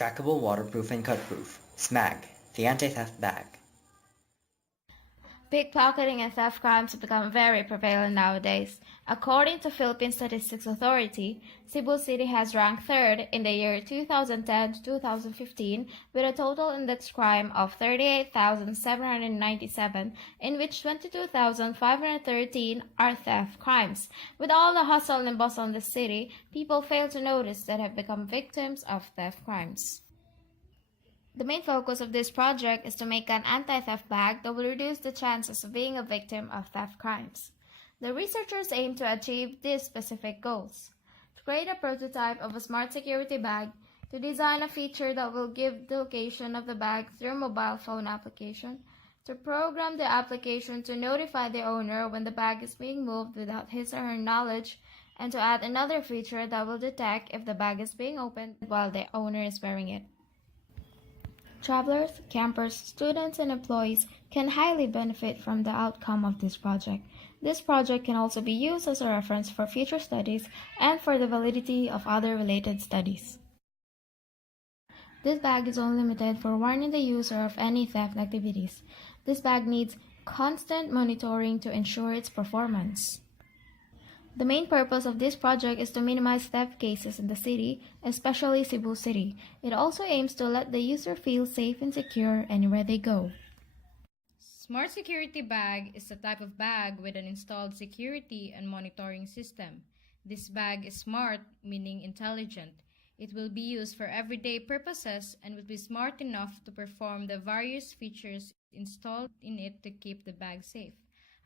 Trackable, waterproof, and cut-proof. SMAG, the anti-theft bag. Pickpocketing and theft crimes have become very prevalent nowadays. According to Philippine Statistics Authority, Cebu City has ranked third in the year 2010 to 2015 with a total index crime of 38,797, in which 22,513 are theft crimes. With all the hustle and bustle in the city, people fail to notice that have become victims of theft crimes. The main focus of this project is to make an anti-theft bag that will reduce the chances of being a victim of theft crimes. The researchers aim to achieve these specific goals: to create a prototype of a smart security bag, to design a feature that will give the location of the bag through a mobile phone application, to program the application to notify the owner when the bag is being moved without his or her knowledge, and to add another feature that will detect if the bag is being opened while the owner is wearing it. Travelers, campers, students, and employees can highly benefit from the outcome of this project. This project can also be used as a reference for future studies and for the validity of other related studies. This bag is only limited for warning the user of any theft activities. This bag needs constant monitoring to ensure its performance. The main purpose of this project is to minimize theft cases in the city, especially Cebu City. It also aims to let the user feel safe and secure anywhere they go. Smart Security Bag is a type of bag with an installed security and monitoring system. This bag is smart, meaning intelligent. It will be used for everyday purposes and will be smart enough to perform the various features installed in it to keep the bag safe.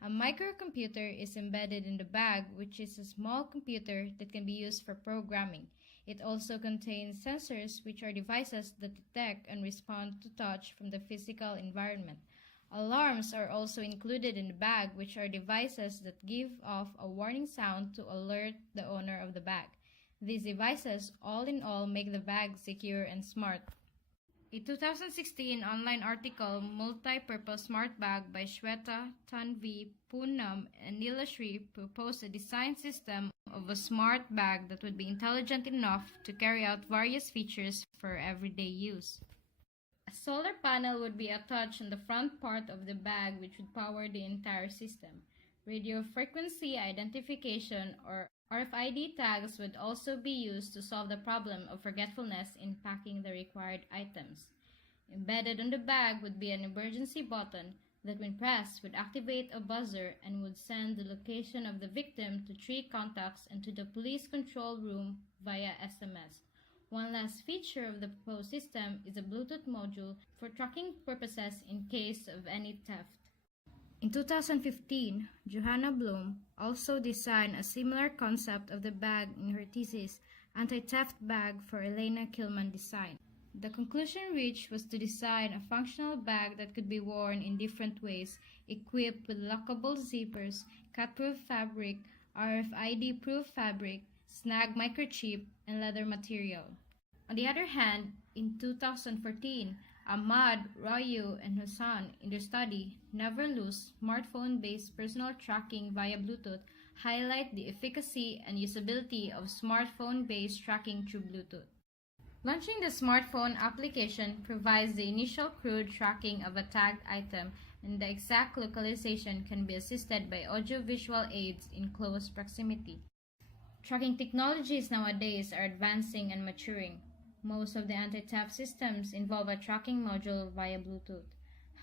A microcomputer is embedded in the bag, which is a small computer that can be used for programming. It also contains sensors, which are devices that detect and respond to touch from the physical environment. Alarms are also included in the bag, which are devices that give off a warning sound to alert the owner of the bag. These devices, all in all, make the bag secure and smart. A 2016 online article, Multi-Purpose Smart Bag by Shweta, Tanvi, Poonam, and Nilashri proposed a design system of a smart bag that would be intelligent enough to carry out various features for everyday use. A solar panel would be attached on the front part of the bag, which would power the entire system. Radio frequency identification, or RFID tags, would also be used to solve the problem of forgetfulness in packing the required items. Embedded on the bag would be an emergency button that, when pressed, would activate a buzzer and would send the location of the victim to 3 contacts and to the police control room via SMS. One last feature of the proposed system is a Bluetooth module for tracking purposes in case of any theft. In 2015, Johanna Bloom also designed a similar concept of the bag in her thesis, Anti-Theft Bag for Elena Kilman Design. The conclusion reached was to design a functional bag that could be worn in different ways, equipped with lockable zippers, cut-proof fabric, RFID-proof fabric, SNAG microchip, and leather material. On the other hand, in 2014, Ahmad, Rayu, and Hassan, in their study, Never Lose, Smartphone-Based Personal Tracking via Bluetooth, highlight the efficacy and usability of smartphone-based tracking through Bluetooth. Launching the smartphone application provides the initial crude tracking of a tagged item, and the exact localization can be assisted by audio-visual aids in close proximity. Tracking technologies nowadays are advancing and maturing. Most of the anti-theft systems involve a tracking module via Bluetooth.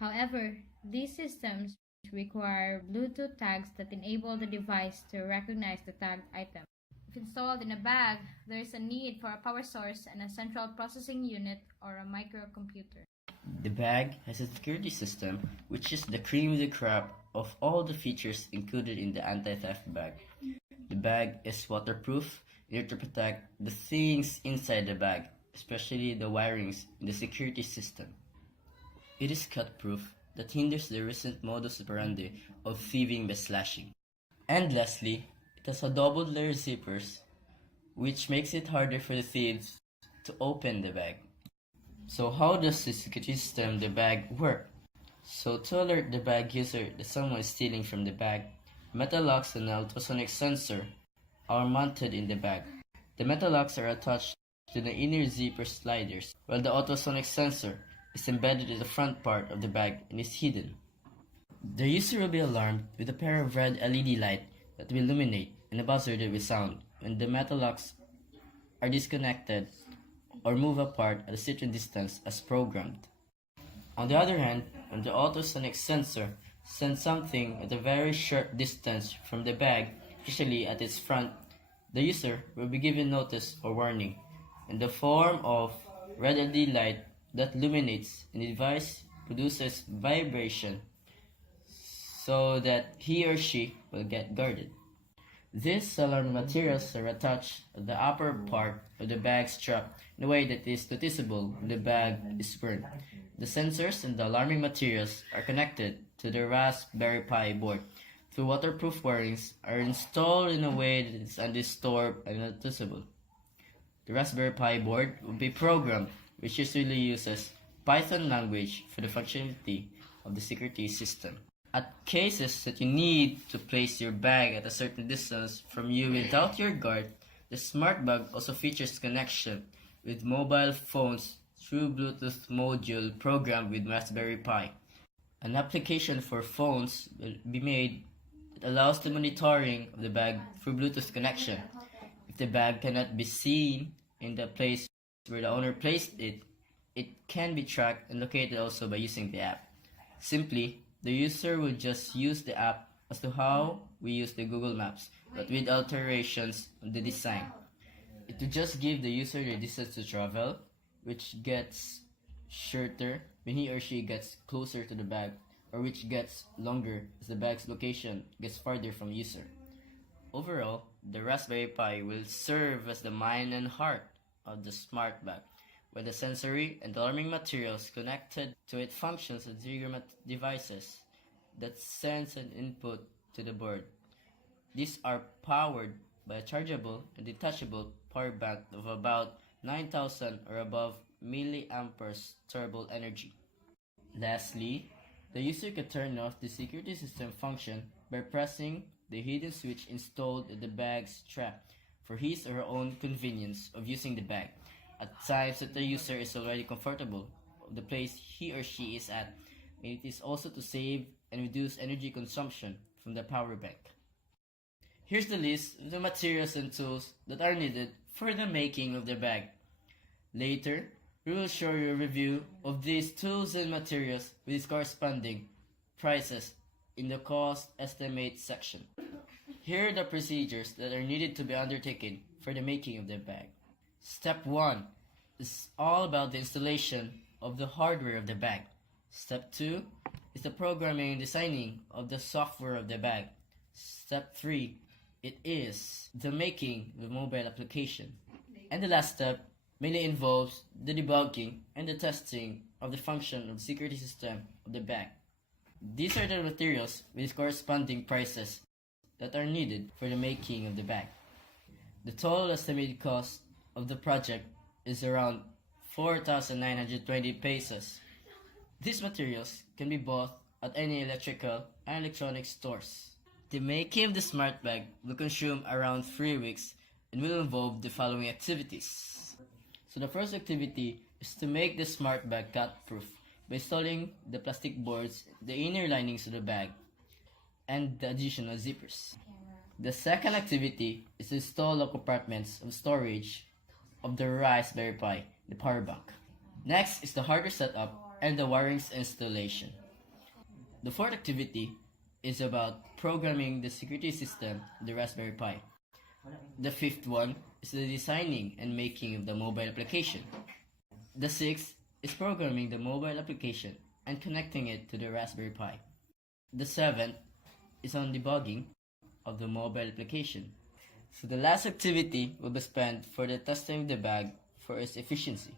However, these systems require Bluetooth tags that enable the device to recognize the tagged item. If installed in a bag, there is a need for a power source and a central processing unit or a microcomputer. The bag has a security system, which is the cream of the crop of all the features included in the anti-theft bag. The bag is waterproof in order to protect the things inside the bag, especially the wirings in the security system. It is cut-proof that hinders the recent modus operandi of thieving by slashing. And lastly, it has a double-layer zippers, which makes it harder for the thieves to open the bag. So how does the security system the bag work? So to alert the bag user that someone is stealing from the bag, metal locks and an ultrasonic sensor are mounted in the bag. The metal locks are attached to the inner zipper sliders, while the ultrasonic sensor is embedded in the front part of the bag and is hidden. The user will be alarmed with a pair of red LED lights that will illuminate and a buzzer that will sound when the metal locks are disconnected or move apart at a certain distance as programmed. On the other hand, when the ultrasonic sensor sends something at a very short distance from the bag, usually at its front, the user will be given notice or warning in the form of red LED light that illuminates and the device produces vibration so that he or she will get guarded. These alarm materials are attached at the upper part of the bag strap in a way that is noticeable when the bag is burned. The sensors and the alarming materials are connected to the Raspberry Pi board through waterproof wirings are installed in a way that is undisturbed and noticeable. The Raspberry Pi board will be programmed, which usually uses Python language for the functionality of the security system. At cases that you need to place your bag at a certain distance from you without your guard, the smart bag also features connection with mobile phones through Bluetooth module programmed with Raspberry Pi. An application for phones will be made that allows the monitoring of the bag through Bluetooth connection. If the bag cannot be seen in the place where the owner placed it, it can be tracked and located also by using the app. Simply, the user will just use the app as to how we use the Google Maps, but with alterations on the design. It will just give the user the distance to travel, which gets shorter when he or she gets closer to the bag, or which gets longer as the bag's location gets farther from user. Overall, the Raspberry Pi will serve as the mind and heart of the smart bag, where the sensory and alarming materials connected to it functions as trigger devices that sends an input to the board. These are powered by a chargeable and detachable power bank of about 9,000 or above milliamperes thermal energy. Lastly, the user can turn off the security system function by pressing the hidden switch installed in the bag's strap for his or her own convenience of using the bag at times that the user is already comfortable of the place he or she is at, and it is also to save and reduce energy consumption from the power bank. Here's the list of the materials and tools that are needed for the making of the bag. Later, we will show you a review of these tools and materials with its corresponding prices in the cost estimate section. Here are the procedures that are needed to be undertaken for the making of the bag. Step 1 is all about the installation of the hardware of the bag. Step 2 is the programming and designing of the software of the bag. Step 3, it is the making of the mobile application. And the last step mainly involves the debugging and the testing of the function of the security system of the bag. These are the materials with corresponding prices that are needed for the making of the bag. The total estimated cost of the project is around 4,920 pesos. These materials can be bought at any electrical and electronic stores. The making of the smart bag will consume around 3 weeks and will involve the following activities. So the first activity is to make the smart bag cut-proof by installing the plastic boards, the inner linings of the bag, and the additional zippers. The second activity is to install the compartments of storage of the Raspberry Pi, the power bank. Next is the hardware setup and the wirings installation. The fourth activity is about programming the security system of the Raspberry Pi. The fifth one is the designing and making of the mobile application. The sixth is programming the mobile application and connecting it to the Raspberry Pi. The seventh is on debugging of the mobile application. So the last activity will be spent for the testing of the bag for its efficiency.